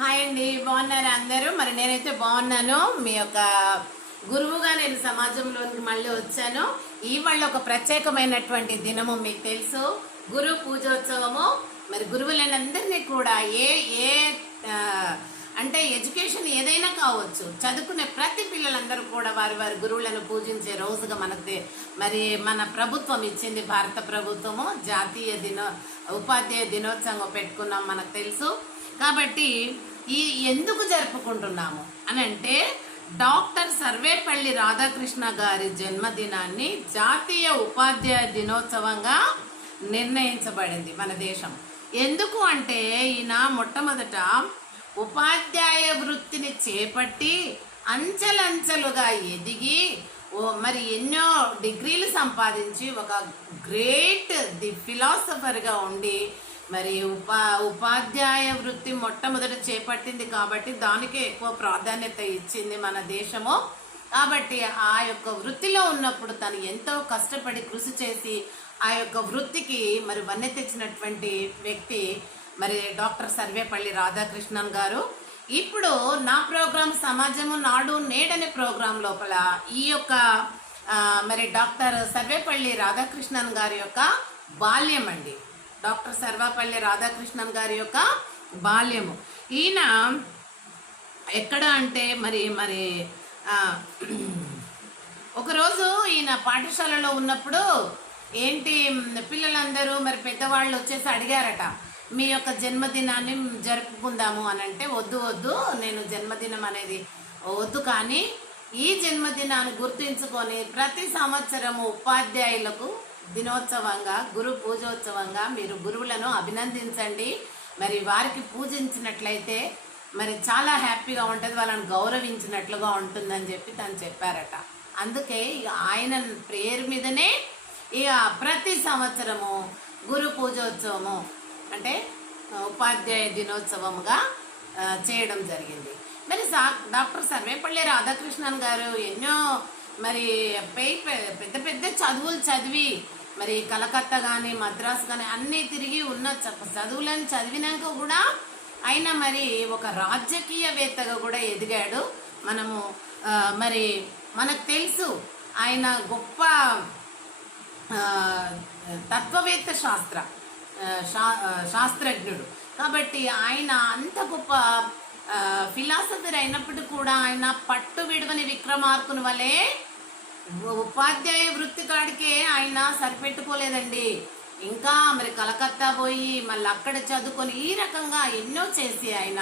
Hi అండి, బాగున్నారు అందరూ? మరి నేనైతే బాగున్నాను. మీ యొక్క గురువుగా నేను సమాజంలోకి మళ్ళీ వచ్చాను. ఇవాళ ఒక ప్రత్యేకమైనటువంటి దినము, మీకు తెలుసు, గురు పూజోత్సవము. మరి గురువులందరినీ కూడా ఏ ఏ ఆ, అంటే ఎడ్యుకేషన్ ఏదైనా కావచ్చు, చదువుకునే ప్రతి పిల్లలందరూ కూడా వారి వారి గురువులను పూజించే రోజుగా మనకి మరి మన ప్రభుత్వం ఇచ్చింది. భారత ప్రభుత్వము జాతీయ ఉపాధ్యాయ దినోత్సవం పెట్టుకున్నాం, మనకు తెలుసు. కాబట్టి ఈ ఎందుకు జరుపుకుంటున్నాము అని అంటే, డాక్టర్ సర్వేపల్లి రాధాకృష్ణ గారి జన్మదినాన్ని జాతీయ ఉపాధ్యాయ దినోత్సవంగా నిర్ణయించబడింది మన దేశం. ఎందుకు అంటే, ఈయన మొట్టమొదట ఉపాధ్యాయ వృత్తిని చేపట్టి అంచెలంచెలుగా ఎదిగి మరి ఎన్నో డిగ్రీలు సంపాదించి ఒక గ్రేట్ ఫిలాసఫర్గా ఉండి మరి ఉపాధ్యాయ వృత్తి మొట్టమొదట చేపట్టింది కాబట్టి దానికే ఎక్కువ ప్రాధాన్యత ఇచ్చింది మన దేశము. కాబట్టి ఆ యొక్క వృత్తిలో ఉన్నప్పుడు తను ఎంతో కష్టపడి కృషి చేసి ఆ యొక్క వృత్తికి మరి వన్నె తెచ్చినటువంటి వ్యక్తి మరి డాక్టర్ సర్వేపల్లి రాధాకృష్ణన్ గారు. ఇప్పుడు నా ప్రోగ్రాం సమాజము నాడు నేడనే ప్రోగ్రాం లోపల ఈ యొక్క మరి డాక్టర్ సర్వేపల్లి రాధాకృష్ణన్ గారి యొక్క బాల్యం అండి. డాక్టర్ సర్వేపల్లి రాధాకృష్ణన్ గారి యొక్క బాల్యము. ఈయన ఎక్కడ అంటే మరి మరి ఒకరోజు ఈయన పాఠశాలలో ఉన్నప్పుడు ఏంటి పిల్లలందరూ మరి పెద్దవాళ్ళు వచ్చేసి అడిగారట, మీ యొక్క జన్మదినాన్ని జరుపుకుందాము అని అంటే, వద్దు వద్దు, నేను జన్మదినం అనేది వద్దు, కానీ ఈ జన్మదినాన్ని గుర్తుంచుకొని ప్రతి సంవత్సరము ఉపాధ్యాయులకు దినోత్సవంగా, గురు పూజోత్సవంగా మీరు గురువులను అభినందించండి. మరి వారికి పూజించినట్లయితే మరి చాలా హ్యాపీగా ఉంటుంది, వాళ్ళని గౌరవించినట్లుగా ఉంటుందని చెప్పి తను చెప్పారట. అందుకే ఆయన పేరు మీదనే ఇక ప్రతి సంవత్సరము గురు పూజోత్సవము అంటే ఉపాధ్యాయ దినోత్సవముగా చేయడం జరిగింది. మరి డాక్టర్ సర్వేపల్లి రాధాకృష్ణన్ గారు ఎన్నో మరి పెద్ద పెద్ద చదువులు చదివి మరి కలకత్తా కానీ మద్రాసు కానీ అన్నీ తిరిగి ఉన్న చదువులను చదివినాక కూడా ఆయన మరి ఒక రాజకీయవేత్తగా కూడా ఎదిగాడు. మనము మరి మనకు తెలుసు ఆయన గొప్ప తత్వవేత్త, శాస్త్రజ్ఞుడు. కాబట్టి ఆయన అంత గొప్ప ఫిలాసఫర్ అయినప్పటికీ కూడా ఆయన పట్టు విడవని విక్రమార్కుని వలె ఉపాధ్యాయ వృత్తి కాడికే ఆయన సరిపెట్టుకోలేదండి. ఇంకా మరి కలకత్తా పోయి మళ్ళీ అక్కడ చదువుకొని ఈ రకంగా ఎన్నో చేసి ఆయన